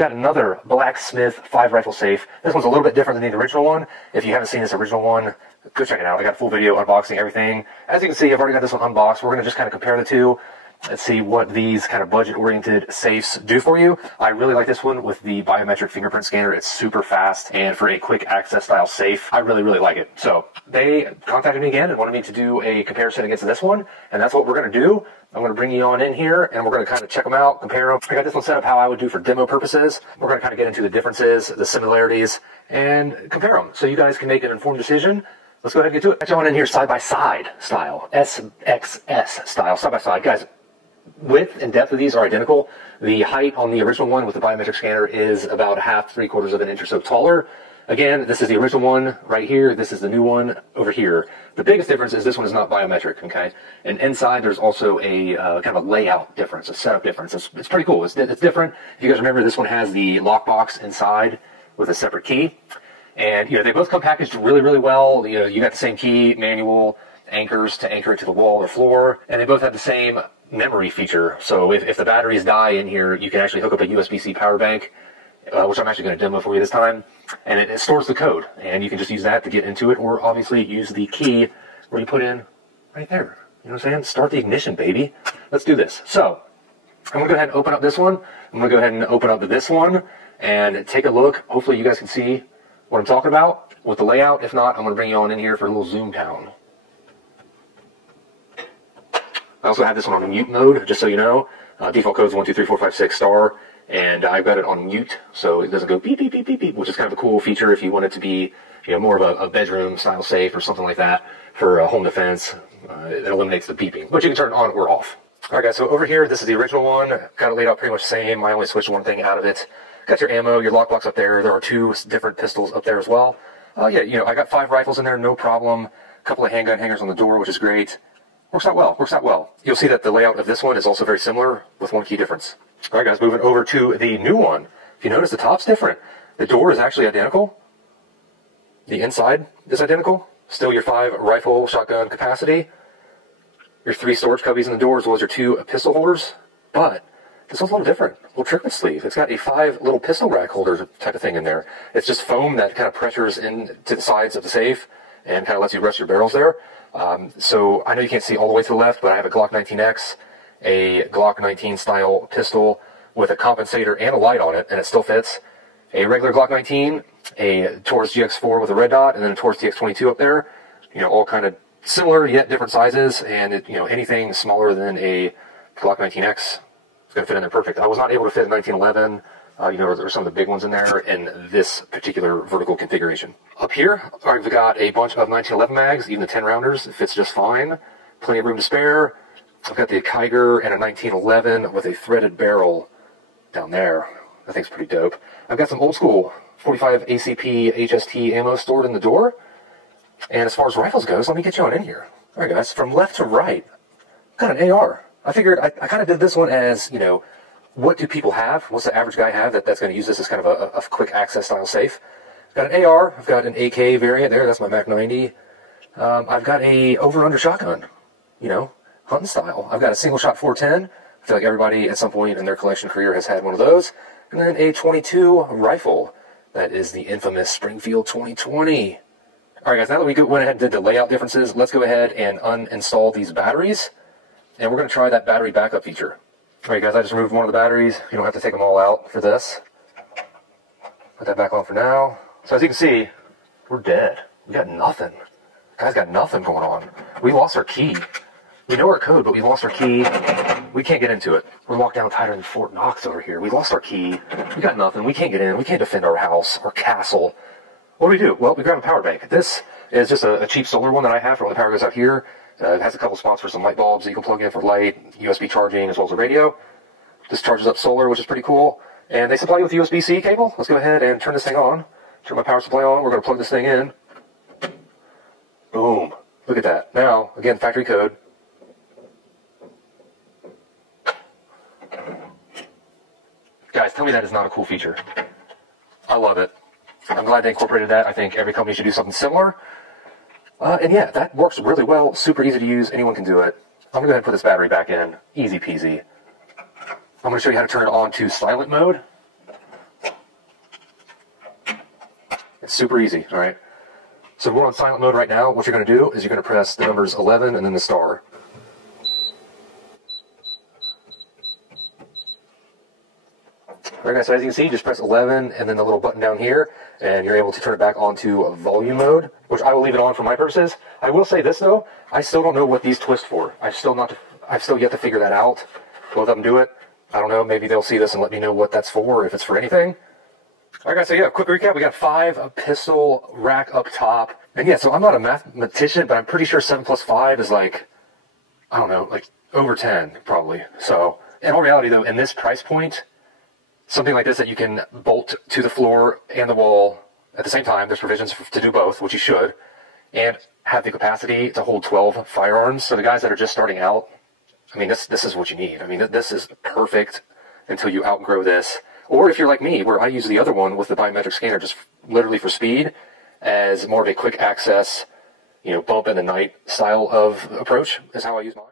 Got another Blacksmith 5 rifle safe. This one's a little bit different than the original one. If you haven't seen this original one, go check it out. I got a full video unboxing everything. As you can see, I've already got this one unboxed. We're going to just kind of compare the two and see what these kind of budget-oriented safes do for you. I really like this one with the biometric fingerprint scanner. It's super fast, and for a quick access style safe, I really, really like it. So they contacted me again and wanted me to do a comparison against this one, and that's what we're going to do. I'm going to bring you on in here, and we're going to kind of check them out, compare them. I got this one set up how I would do for demo purposes. We're going to kind of get into the differences, the similarities, and compare them so you guys can make an informed decision. Let's go ahead and get to it. Catch on in here side-by-side style, SXS style, side-by-side. Guys, width and depth of these are identical. The height on the original one with the biometric scanner is about half, 3/4 of an inch or so taller. Again, this is the original one right here. This is the new one over here. The biggest difference is this one is not biometric, okay? And inside, there's also a kind of a layout difference, a setup difference. It's pretty cool. It's different. If you guys remember, this one has the lockbox inside with a separate key. And, you know, they both come packaged really, really well. You know, you got the same key, manual, anchors to anchor it to the wall or floor. And they both have the same memory feature. So if the batteries die in here, you can actually hook up a USB-C power bank, which I'm actually going to demo for you this time. And it stores the code, and you can just use that to get into it, or obviously use the key where you put in right there. You know what I'm saying? Start the ignition, baby. Let's do this. So I'm going to go ahead and open up this one. I'm going to go ahead and open up this one and take a look. Hopefully you guys can see what I'm talking about with the layout. If not, I'm going to bring you on in here for a little zoom down. I also have this one on mute mode, just so you know. Default code is 123456 *, and I've got it on mute, so it doesn't go beep, beep, beep, beep, beep, which is kind of a cool feature if you want it to be, you know, more of a bedroom style safe or something like that for home defense. It eliminates the beeping, but you can turn it on or off. All right, guys, so over here, this is the original one. Got it laid out pretty much the same. I only switched one thing out of it. Got your ammo, your lockbox up there. There are 2 different pistols up there as well. Yeah, you know, I got 5 rifles in there, no problem. A couple of handgun hangers on the door, which is great. Works out well, works out well. You'll see that the layout of this one is also very similar with one key difference. All right, guys, moving over to the new one. If you notice, the top's different. The door is actually identical. The inside is identical. Still your 5 rifle shotgun capacity. Your 3 storage cubbies in the door, as well as your 2 pistol holders. But this one's a little different. A little trick with sleeve. It's got a 5 little pistol rack holder type of thing in there. It's just foam that kind of pressures into the sides of the safe and kind of lets you rest your barrels there. So I know you can't see all the way to the left, but I have a Glock 19X, a Glock 19 style pistol with a compensator and a light on it, and it still fits. A regular Glock 19, a Taurus GX4 with a red dot, and then a Taurus TX22 up there. You know, all kind of similar yet different sizes, and you know, anything smaller than a Glock 19X is going to fit in there perfect. I was not able to fit a 1911. You know, there's some of the big ones in there in this particular vertical configuration. Up here, I've got a bunch of 1911 mags, even the 10 rounders. It fits just fine. Plenty of room to spare. I've got the Kiger and a 1911 with a threaded barrel down there. That thing's pretty dope. I've got some old school 45 ACP HST ammo stored in the door. And as far as rifles goes, let me get you on in here. All right, guys, from left to right, I've got an AR. I figured I kind of did this one as, you know, what do people have? What's the average guy have that's going to use this as kind of a quick access style safe? I've got an AR. I've got an AK variant there. That's my Mac 90. I've got a over-under shotgun, you know, hunting style. I've got a single shot 410. I feel like everybody at some point in their collection career has had one of those. And then a 22 rifle. That is the infamous Springfield 2020. All right, guys, now that we went ahead and did the layout differences, let's go ahead and uninstall these batteries. And we're going to try that battery backup feature. All right, guys, I just removed one of the batteries. You don't have to take them all out for this. Put that back on for now. So as you can see, we're dead. We got nothing. Guys got nothing going on. We lost our key. We know our code, but we lost our key. We can't get into it. We're locked down tighter than Fort Knox over here. We lost our key. We got nothing. We can't get in. We can't defend our house, our castle. What do? Well, we grab a power bank. This is just a cheap solar one that I have for when the power goes out here. It has a couple spots for some light bulbs that you can plug in for light, USB charging, as well as a radio. This charges up solar, which is pretty cool. And they supply you with a USB-C cable. Let's go ahead and turn this thing on. Turn my power supply on. We're going to plug this thing in. Boom. Look at that. Now, again, factory code. Guys, tell me that is not a cool feature. I love it. I'm glad they incorporated that. I think every company should do something similar. And yeah, that works really well. Super easy to use. Anyone can do it. I'm going to go ahead and put this battery back in. Easy peasy. I'm going to show you how to turn it on to silent mode. super easy, all right? So we're on silent mode right now. What you're going to do is you're going to press the numbers 11 and then the star. Alright guys, so as you can see, just press 11 and then the little button down here, and you're able to turn it back onto volume mode, which I will leave it on for my purposes. I will say this though, I still don't know what these twist for. I've still yet to figure that out. Both of them do it. I don't know, maybe they'll see this and let me know what that's for, or if it's for anything. Alright guys, so yeah, quick recap. We got 5 pistol rack up top. And yeah, so I'm not a mathematician, but I'm pretty sure 7 plus 5 is like, I don't know, like over 10 probably. So, in all reality though, in this price point, something like this that you can bolt to the floor and the wall at the same time, there's provisions to do both, which you should, and have the capacity to hold 12 firearms. So the guys that are just starting out, I mean, this is what you need. I mean, this is perfect until you outgrow this. Or if you're like me, where I use the other one with the biometric scanner just literally for speed, as more of a quick access, you know, bump in the night style of approach is how I use mine.